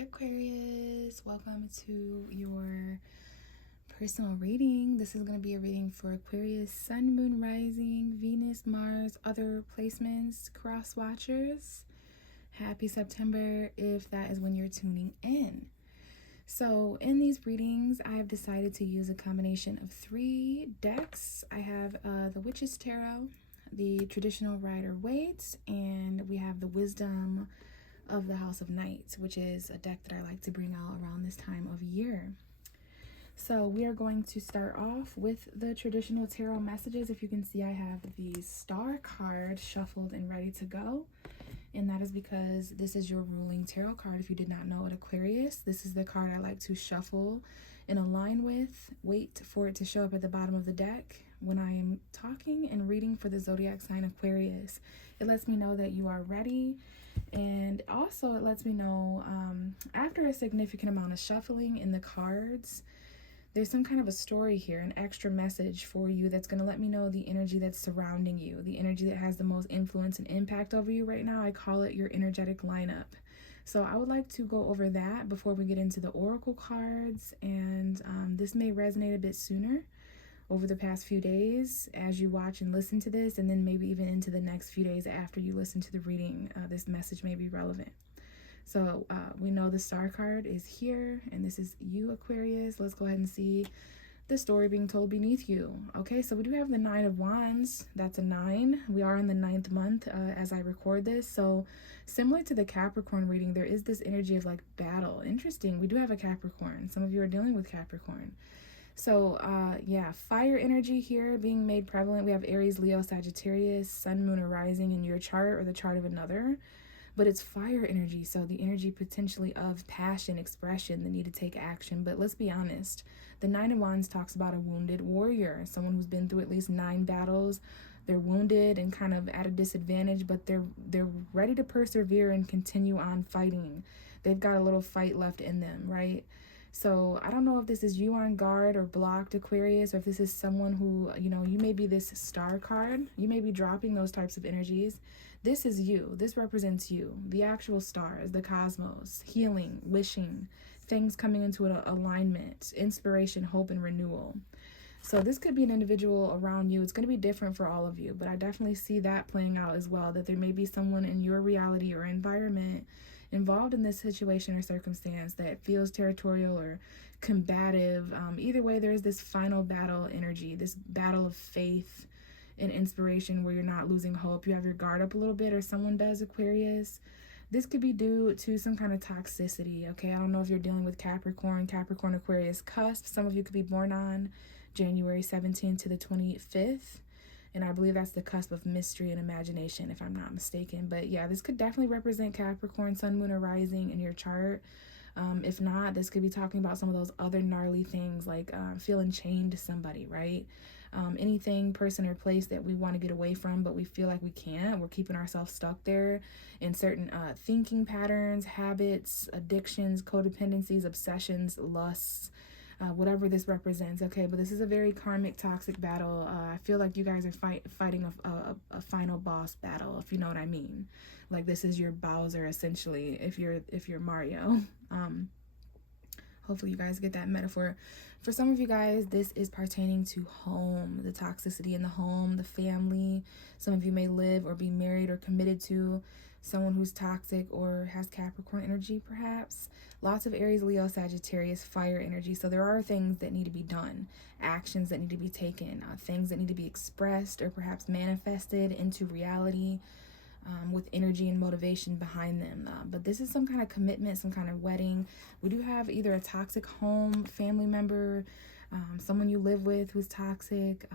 Hi Aquarius, welcome to your personal reading. This is going to be a reading for Aquarius, Sun, Moon, Rising, Venus, Mars, other placements, cross watchers. Happy September if that is when you're tuning in. So in these readings, I have decided to use a combination of 3 decks. I have the Witch's Tarot, the traditional Rider Waite, and we have the Wisdom of the House of Knights, which is a deck that I like to bring out around this time of year. So we are going to start off with the traditional tarot messages. If you can see, I have the Star card shuffled and ready to go. And that is because this is your ruling tarot card. If you did not know it, Aquarius, this is the card I like to shuffle and align with. Wait for it to show up at the bottom of the deck when I am talking and reading for the zodiac sign Aquarius. It lets me know that you are ready. And also it lets me know after a significant amount of shuffling in the cards, there's some kind of a story here, an extra message for you that's going to let me know the energy that's surrounding you, the energy that has the most influence and impact over you right now. I call it your energetic lineup. So I would like to go over that before we get into the oracle cards, and this may resonate a bit sooner over the past few days as you watch and listen to this, and then maybe even into the next few days after you listen to the reading. This message may be relevant. So we know the Star card is here, and this is you, Aquarius. Let's go ahead and see the story being told beneath you. Okay, so we do have the 9 of Wands. That's a 9. We are in the 9th month as I record this. So similar to the Capricorn reading, there is this energy of like battle. Interesting. We do have a Capricorn. Some of you are dealing with Capricorn. So yeah, fire energy here being made prevalent. We have Aries, Leo, Sagittarius, Sun, Moon, or Rising in your chart or the chart of another. But it's fire energy, so the energy potentially of passion, expression, the need to take action. But let's be honest, the 9 of Wands talks about a wounded warrior, someone who's been through at least 9 battles. They're wounded and kind of at a disadvantage, but they're ready to persevere and continue on fighting. They've got a little fight left in them, right? So I don't know if this is you on guard or blocked, Aquarius, or if this is someone who, you know, you may be this Star card. You may be dropping those types of energies. This is you. This represents you, the actual stars, the cosmos, healing, wishing, things coming into an alignment, inspiration, hope, and renewal. So this could be an individual around you. It's going to be different for all of you, but I definitely see that playing out as well, that there may be someone in your reality or environment involved in this situation or circumstance that feels territorial or combative. Either way, there is this final battle energy, this battle of faith and inspiration where you're not losing hope. You have your guard up a little bit, or someone does, Aquarius. This could be due to some kind of toxicity, okay? I don't know if you're dealing with Capricorn, Aquarius cusp. Some of you could be born on January 17th to the 25th. And I believe that's the cusp of mystery and imagination, if I'm not mistaken. But yeah, this could definitely represent Capricorn, Sun, Moon, or Rising in your chart. If not, this could be talking about some of those other gnarly things like feeling chained to somebody, right? Anything, person, or place that we want to get away from, but we feel like we can't. We're keeping ourselves stuck there in certain thinking patterns, habits, addictions, codependencies, obsessions, lusts, whatever this represents. Okay, but this is a very karmic, toxic battle. I feel like you guys are fighting a final boss battle, if you know what I mean. Like this is your Bowser, essentially, if you're Mario. Hopefully you guys get that metaphor. For some of you guys, this is pertaining to home, the toxicity in the home, the family. Some of you may live or be married or committed to someone who's toxic or has Capricorn energy, perhaps. Lots of Aries, Leo, Sagittarius, fire energy. So there are things that need to be done, actions that need to be taken, things that need to be expressed or perhaps manifested into reality. With energy and motivation behind them. But this is some kind of commitment, some kind of wedding. We do have either a toxic home, family member, someone you live with who's toxic.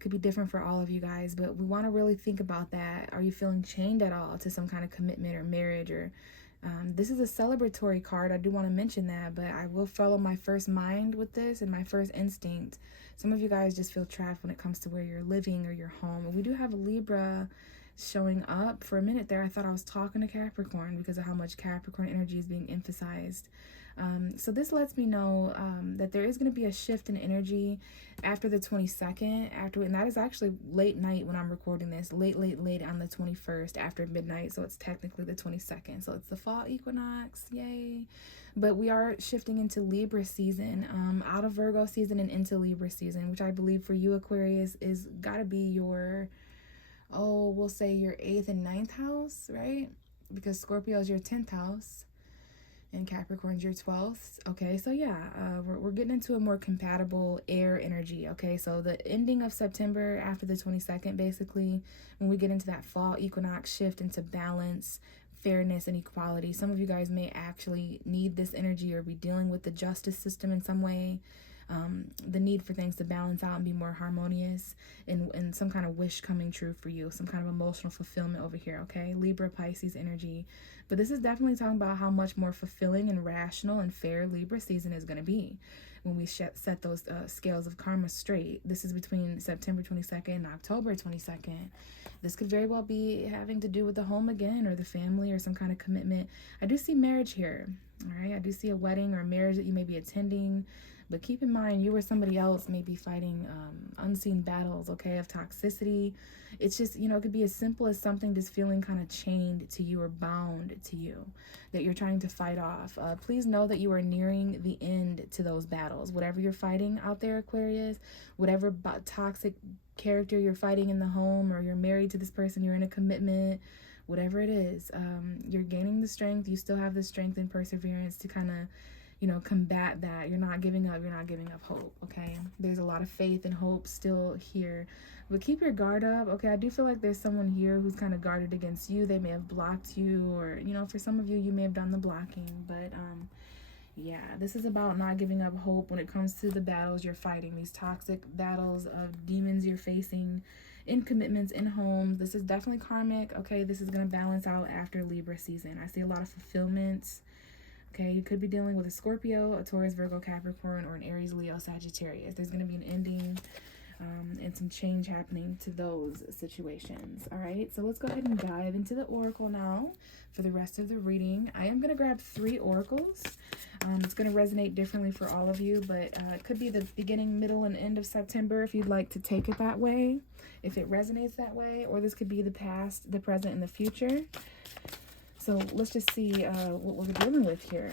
Could be different for all of you guys, but we want to really think about that. Are you feeling chained at all to some kind of commitment or marriage? Or this is a celebratory card. I do want to mention that, but I will follow my first mind with this and my first instinct. Some of you guys just feel trapped when it comes to where you're living or your home. We do have a Libra showing up. For a minute there, I thought I was talking to Capricorn because of how much Capricorn energy is being emphasized. So this lets me know that there is going to be a shift in energy after the 22nd, and that is actually late night when I'm recording this, late on the 21st after midnight, so it's technically the 22nd, so it's the fall equinox, yay. But we are shifting into Libra season, out of Virgo season and into Libra season, which I believe for you, Aquarius, is got to be your, we'll say your 8th and 9th house, right? Because Scorpio is your 10th house and Capricorn's your 12th. Okay, so yeah, we're getting into a more compatible air energy. Okay, so the ending of September after the 22nd, basically, when we get into that fall equinox shift into balance, fairness, and equality. Some of you guys may actually need this energy or be dealing with the justice system in some way. The need for things to balance out and be more harmonious, and some kind of wish coming true for you, some kind of emotional fulfillment over here. Okay, Libra, Pisces energy. But this is definitely talking about how much more fulfilling and rational and fair Libra season is going to be when we set those scales of karma straight. This is between September 22nd and October 22nd. This could very well be having to do with the home again, or the family, or some kind of commitment. I do see marriage here. All right, I do see a wedding or a marriage that you may be attending. But keep in mind, you or somebody else may be fighting unseen battles, okay, of toxicity. It's just, it could be as simple as something just feeling kind of chained to you or bound to you that you're trying to fight off. Please know that you are nearing the end to those battles. Whatever you're fighting out there, Aquarius, whatever toxic character you're fighting in the home, or you're married to this person, you're in a commitment, whatever it is, you're gaining the strength. You still have the strength and perseverance to kind of combat that. You're not giving up. You're not giving up hope, okay? There's a lot of faith and hope still here. But keep your guard up, okay? I do feel like there's someone here who's kind of guarded against you. They may have blocked you, or, for some of you, you may have done the blocking. But, yeah, this is about not giving up hope when it comes to the battles you're fighting, these toxic battles of demons you're facing in commitments, in homes. This is definitely karmic, okay? This is going to balance out after Libra season. I see a lot of fulfillments. Okay, you could be dealing with a Scorpio, a Taurus, Virgo, Capricorn, or an Aries, Leo, Sagittarius. There's going to be an ending and some change happening to those situations. All right, so let's go ahead and dive into the oracle now for the rest of the reading. I am going to grab 3 oracles. It's going to resonate differently for all of you, but it could be the beginning, middle, and end of September if you'd like to take it that way, if it resonates that way, or this could be the past, the present, and the future. So let's just see what we're dealing with here.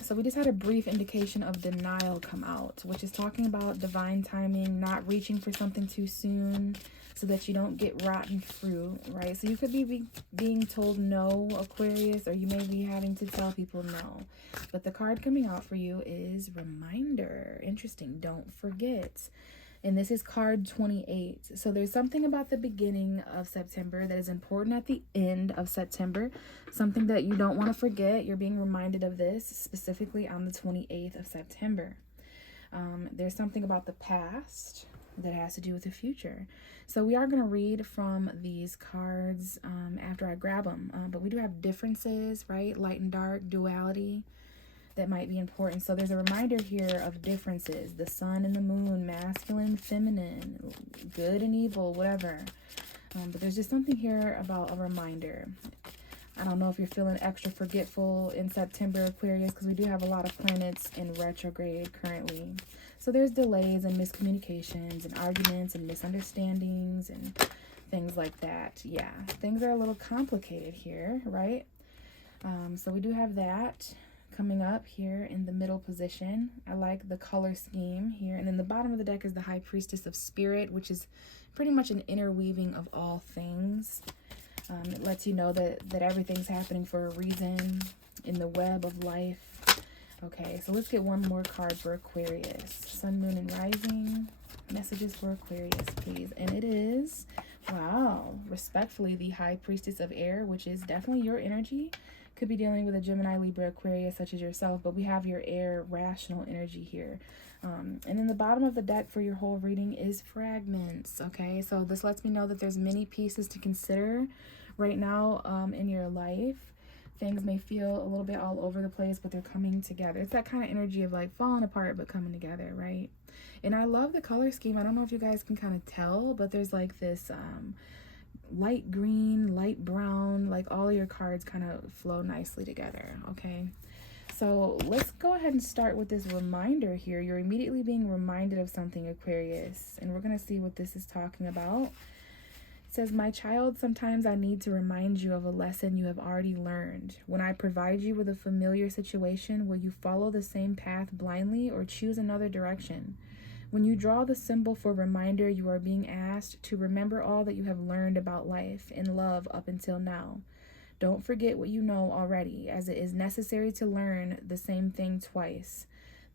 So we just had a brief indication of denial come out, which is talking about divine timing, not reaching for something too soon so that you don't get rotten fruit, right? So you could be being told no, Aquarius, or you may be having to tell people no. But the card coming out for you is reminder. Interesting. Don't forget. And this is card 28. So there's something about the beginning of September that is important at the end of September. Something that you don't want to forget. You're being reminded of this specifically on the 28th of September. There's something about the past that has to do with the future. So we are going to read from these cards after I grab them. But we do have differences, right? Light and dark, duality. That might be important. So there's a reminder here of differences. The sun and the moon, masculine, feminine, good and evil, whatever. But there's just something here about a reminder. I don't know if you're feeling extra forgetful in September, Aquarius, because we do have a lot of planets in retrograde currently. So there's delays and miscommunications and arguments and misunderstandings and things like that. Yeah, things are a little complicated here, right? So we do have that coming up here in the middle position. I like the color scheme here. And then the bottom of the deck is the High Priestess of Spirit, which is pretty much an interweaving of all things. It lets you know that everything's happening for a reason in the web of life. Okay, so let's get one more card for Aquarius. Sun, Moon, and Rising. Messages for Aquarius, please. And it is, wow, respectfully, the High Priestess of Air, which is definitely your energy. Could be dealing with a Gemini, Libra, Aquarius, such as yourself, but we have your air rational energy here. And then the bottom of the deck for your whole reading is fragments, okay? So this lets me know that there's many pieces to consider right now in your life. Things may feel a little bit all over the place, but they're coming together. It's that kind of energy of like falling apart, but coming together, right? And I love the color scheme. I don't know if you guys can kind of tell, but there's like this light green, light brown, like all of your cards kind of flow nicely together, okay? So let's go ahead and start with this reminder here. You're immediately being reminded of something, Aquarius, and we're going to see what this is talking about. It says, my child, sometimes I need to remind you of a lesson you have already learned. When I provide you with a familiar situation, will you follow the same path blindly or choose another direction? When you draw the symbol for reminder, you are being asked to remember all that you have learned about life and love up until now. Don't forget what you know already, as it is necessary to learn the same thing twice.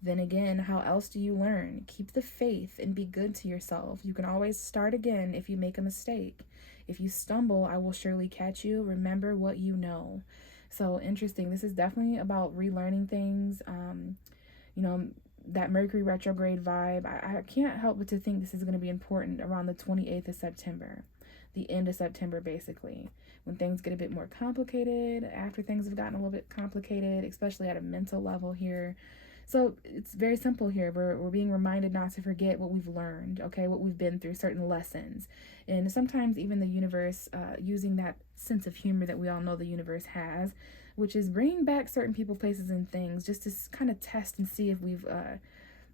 Then again, how else do you learn? Keep the faith and be good to yourself. You can always start again if you make a mistake. If you stumble, I will surely catch you. Remember what you know. So interesting. This is definitely about relearning things. You know, that Mercury retrograde vibe. I can't help but to think this is going to be important around the 28th of September, the end of September, basically, when things get a bit more complicated, after things have gotten a little bit complicated, especially at a mental level here. So it's very simple here. We're being reminded not to forget what we've learned, okay, what we've been through, certain lessons. And sometimes even the universe, using that sense of humor that we all know the universe has, which is bringing back certain people, places, and things just to kind of test and see if we've,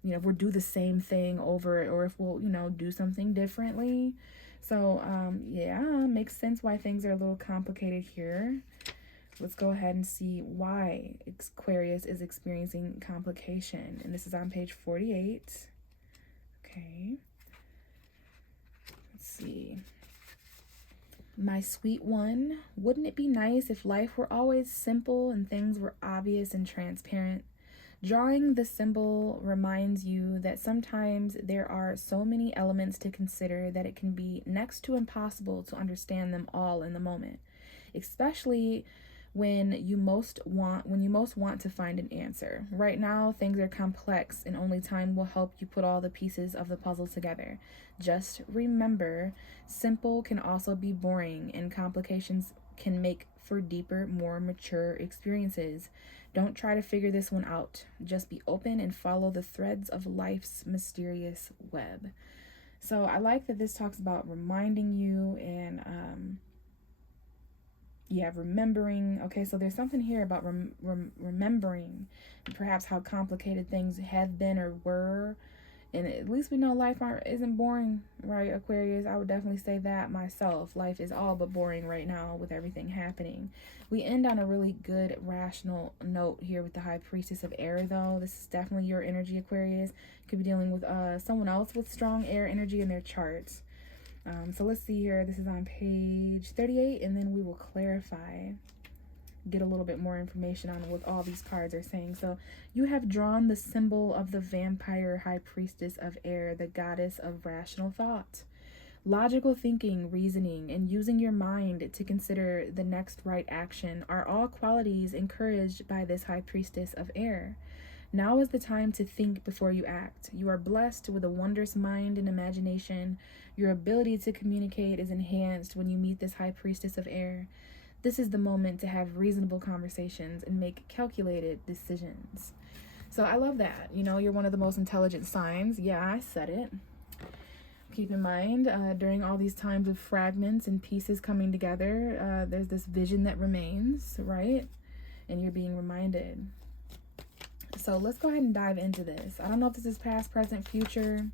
you know, if we'll do the same thing over, or if we'll, you know, do something differently. So, yeah, makes sense why things are a little complicated here. Let's go ahead and see why Aquarius is experiencing complication. And this is on page 48. Okay. Let's see. My sweet one, wouldn't it be nice if life were always simple and things were obvious and transparent? Drawing the symbol reminds you that sometimes there are so many elements to consider that it can be next to impossible to understand them all in the moment, especially when you most want to find an answer. Right now, things are complex and only time will help you put all the pieces of the puzzle together. Just remember, simple can also be boring, and complications can make for deeper, more mature experiences. Don't try to figure this one out. Just be open and follow the threads of life's mysterious web. So I like that this talks about reminding you and remembering. Okay, so there's something here about remembering perhaps how complicated things have been or were. And at least we know life isn't boring, right, Aquarius? I would definitely say that myself. Life is all but boring right now with everything happening. We end on a really good, rational note here with the High Priestess of Air, though. This is definitely your energy, Aquarius. Could be dealing with someone else with strong air energy in their charts. So let's see here. This is on page 38, and then we will clarify, get a little bit more information on what all these cards are saying. So you have drawn the symbol of the vampire High Priestess of Air, the goddess of rational thought. Logical thinking, reasoning, and using your mind to consider the next right action are all qualities encouraged by this High Priestess of Air. Now is the time to think before you act. You are blessed with a wondrous mind and imagination. Your ability to communicate is enhanced when you meet this High Priestess of Air. This is the moment to have reasonable conversations and make calculated decisions. So I love that. You know, you're one of the most intelligent signs. Yeah, I said it. Keep in mind, during all these times of fragments and pieces coming together, there's this vision that remains, right? And you're being reminded. So let's go ahead and dive into this. I don't know if this is past, present, future.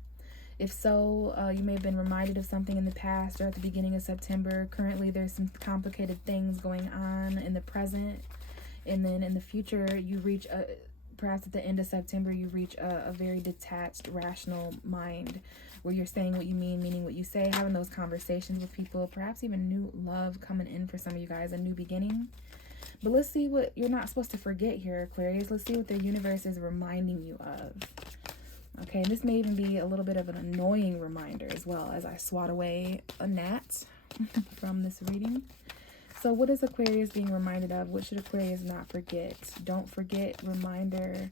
If so, you may have been reminded of something in the past or at the beginning of September. Currently, there's some complicated things going on in the present. And then in the future, you reach, perhaps at the end of September, you reach a very detached, rational mind where you're saying what you mean, meaning what you say, having those conversations with people, perhaps even new love coming in for some of you guys, a new beginning. But let's see what you're not supposed to forget here, Aquarius. Let's see what the universe is reminding you of. Okay, and this may even be a little bit of an annoying reminder as well, as I swat away a gnat from this reading. So what is Aquarius being reminded of? What should Aquarius not forget? Don't forget, reminder.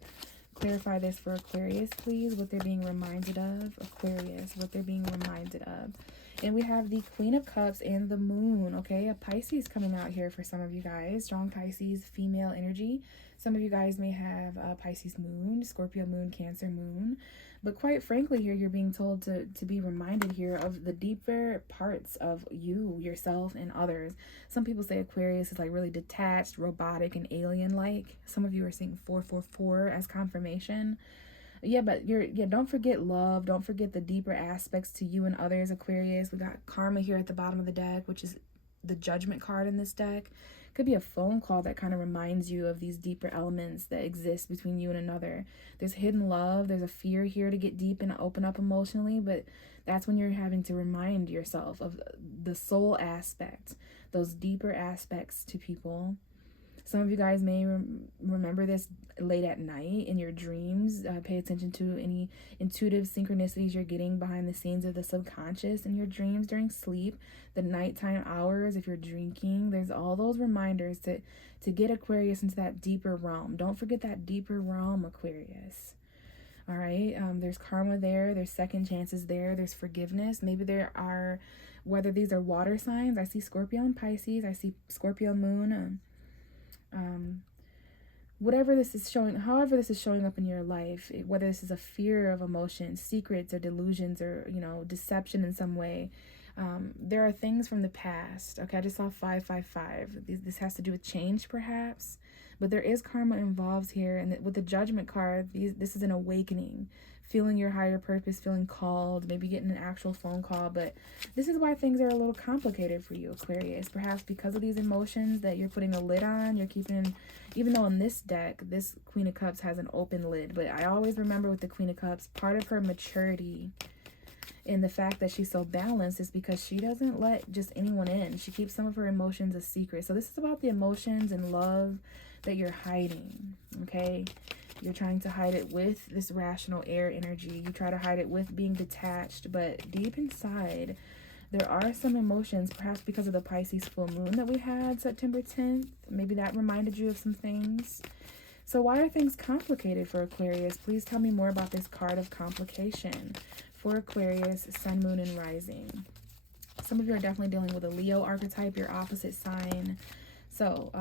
Clarify this for Aquarius, please, what they're being reminded of. Aquarius, what they're being reminded of. And we have the Queen of Cups and the Moon, okay? A Pisces coming out here for some of you guys. Strong Pisces, female energy. Some of you guys may have a Pisces moon, Scorpio moon, Cancer moon. But quite frankly here, you're being told to be reminded here of the deeper parts of you, yourself, and others. Some people say Aquarius is like really detached, robotic, and alien-like. Some of you are seeing 444 as confirmation. Yeah, but don't forget love. Don't forget the deeper aspects to you and others, Aquarius. We got karma here at the bottom of the deck, which is the judgment card in this deck. Could be a phone call that kind of reminds you of these deeper elements that exist between you and another. There's hidden love. There's a fear here to get deep and open up emotionally, but that's when you're having to remind yourself of the soul aspect, those deeper aspects to people. Some of you guys may remember this late at night in your dreams. Pay attention to any intuitive synchronicities you're getting behind the scenes of the subconscious in your dreams during sleep, the nighttime hours, if you're drinking. There's all those reminders to get Aquarius into that deeper realm. Don't forget that deeper realm, Aquarius. All right, there's karma there. There's second chances there. There's forgiveness. Maybe there are, whether these are water signs. I see Scorpio and Pisces. I see Scorpio moon. Whatever this is showing, however this is showing up in your life, whether this is a fear of emotion, secrets or delusions, or deception in some way, there are things from the past. Okay, I just saw 555. This has to do with change perhaps, but there is karma involved here. And with the judgment card, this is an awakening, feeling your higher purpose, feeling called, maybe getting an actual phone call. But this is why things are a little complicated for you, Aquarius. Perhaps because of these emotions that you're putting a lid on, you're keeping, even though in this deck, this Queen of Cups has an open lid. But I always remember with the Queen of Cups, part of her maturity in the fact that she's so balanced is because she doesn't let just anyone in. She keeps some of her emotions a secret. So this is about the emotions and love that you're hiding, okay? You're trying to hide it with this rational air energy. You try to hide it with being detached, but deep inside, there are some emotions, perhaps because of the Pisces full moon that we had September 10th. Maybe that reminded you of some things. So why are things complicated for Aquarius? Please tell me more about this card of complication for Aquarius, sun, moon, and rising. Some of you are definitely dealing with a Leo archetype, your opposite sign. So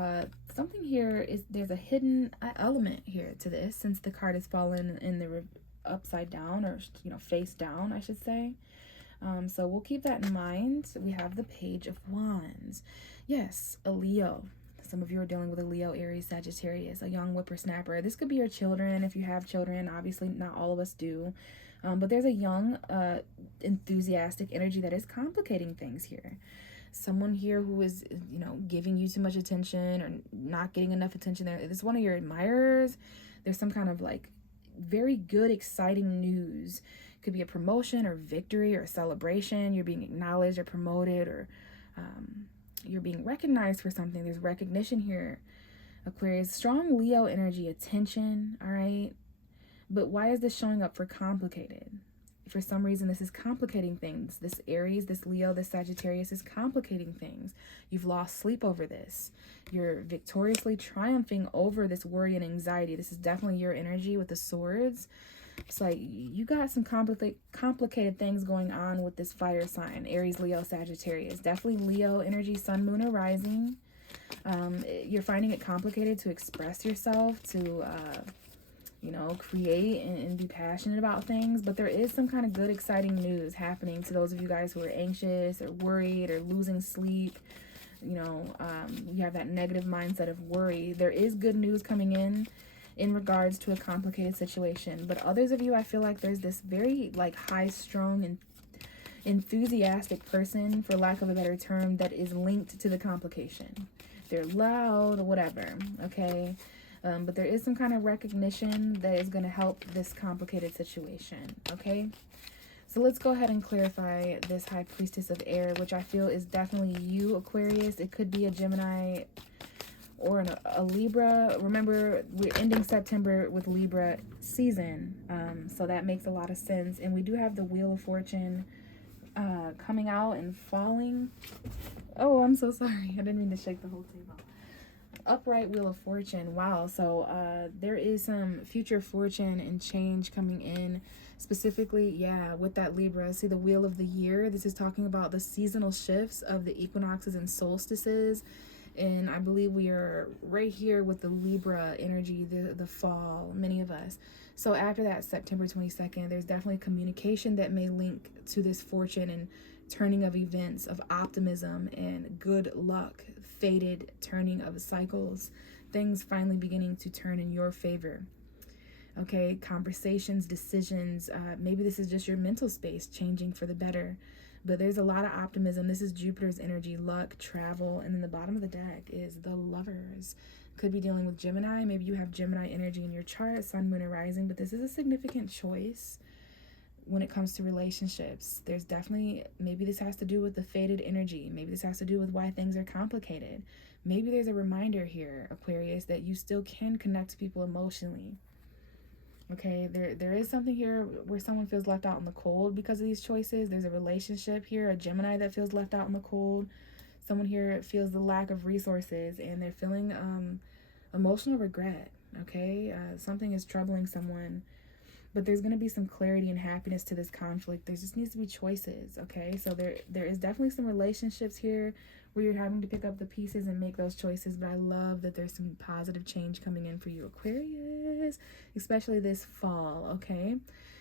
something here is, there's a hidden element here to this, since the card is fallen in the upside down, or face down, I should say. So we'll keep that in mind. We have the Page of Wands. Yes, a Leo. Some of you are dealing with a Leo, Aries, Sagittarius, a young whippersnapper. This could be your children if you have children. Obviously, not all of us do. But there's a young, enthusiastic energy that is complicating things here. Someone here who is, giving you too much attention or not getting enough attention. This is one of your admirers. There's some kind of like very good, exciting news. Could be a promotion or victory or celebration. You're being acknowledged or promoted, or you're being recognized for something. There's recognition here, Aquarius. Strong Leo energy, attention, all right? But why is this showing up for complicated? For some reason, this is complicating things. This Aries, this Leo, this Sagittarius is complicating things. You've lost sleep over this. You're victoriously triumphing over this worry and anxiety. This is definitely your energy with the swords. It's like you got some complicated things going on with this fire sign, Aries, Leo, Sagittarius. Definitely Leo energy, sun, moon, or rising. You're finding it complicated to express yourself, to create and be passionate about things. But there is some kind of good, exciting news happening to those of you guys who are anxious or worried or losing sleep. You have that negative mindset of worry. There is good news coming in regards to a complicated situation. But others of you, I feel like there's this very high-strung and enthusiastic person, for lack of a better term, that is linked to the complication. They're loud or whatever, okay? But there is some kind of recognition that is going to help this complicated situation, okay? So let's go ahead and clarify this High Priestess of Air, which I feel is definitely you, Aquarius. It could be a Gemini or a Libra. Remember, we're ending September with Libra season, so that makes a lot of sense. And we do have the Wheel of Fortune coming out and falling. Oh, I'm so sorry. I didn't mean to shake the whole table. upright Wheel of Fortune. Wow. So there is some future fortune and change coming in. Specifically, yeah, with that Libra. See the Wheel of the Year. This is talking about the seasonal shifts of the equinoxes and solstices. And I believe we are right here with the Libra energy, the fall, many of us. So after that, September 22nd, there's definitely communication that may link to this fortune and turning of events, of optimism and good luck, fated turning of cycles, things finally beginning to turn in your favor. Okay, conversations, decisions, maybe this is just your mental space changing for the better. But there's a lot of optimism. This is Jupiter's energy, luck, travel. And then the bottom of the deck is the Lovers. Could be dealing with Gemini. Maybe you have Gemini energy in your chart, Sun, Moon, and Rising. But this is a significant choice when it comes to relationships. There's definitely, maybe this has to do with the fated energy. Maybe this has to do with why things are complicated. Maybe there's a reminder here, Aquarius, that you still can connect to people emotionally. Okay, there is something here where someone feels left out in the cold because of these choices. There's a relationship here, a Gemini that feels left out in the cold. Someone here feels the lack of resources and they're feeling emotional regret. Okay, something is troubling someone, but there's going to be some clarity and happiness to this conflict. There just needs to be choices. Okay, so there is definitely some relationships here where you're having to pick up the pieces and make those choices. But I love that there's some positive change coming in for you, Aquarius, especially this fall. Okay,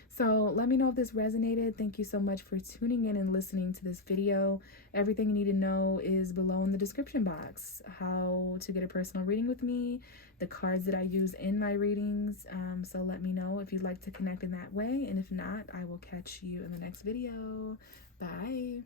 so let me know if this resonated. Thank you so much for tuning in and listening to this video. Everything you need to know is below in the description box. How to get a personal reading with me, the cards that I use in my readings. So let me know if you'd like to connect in that way. And if not, I will catch you in the next video. Bye.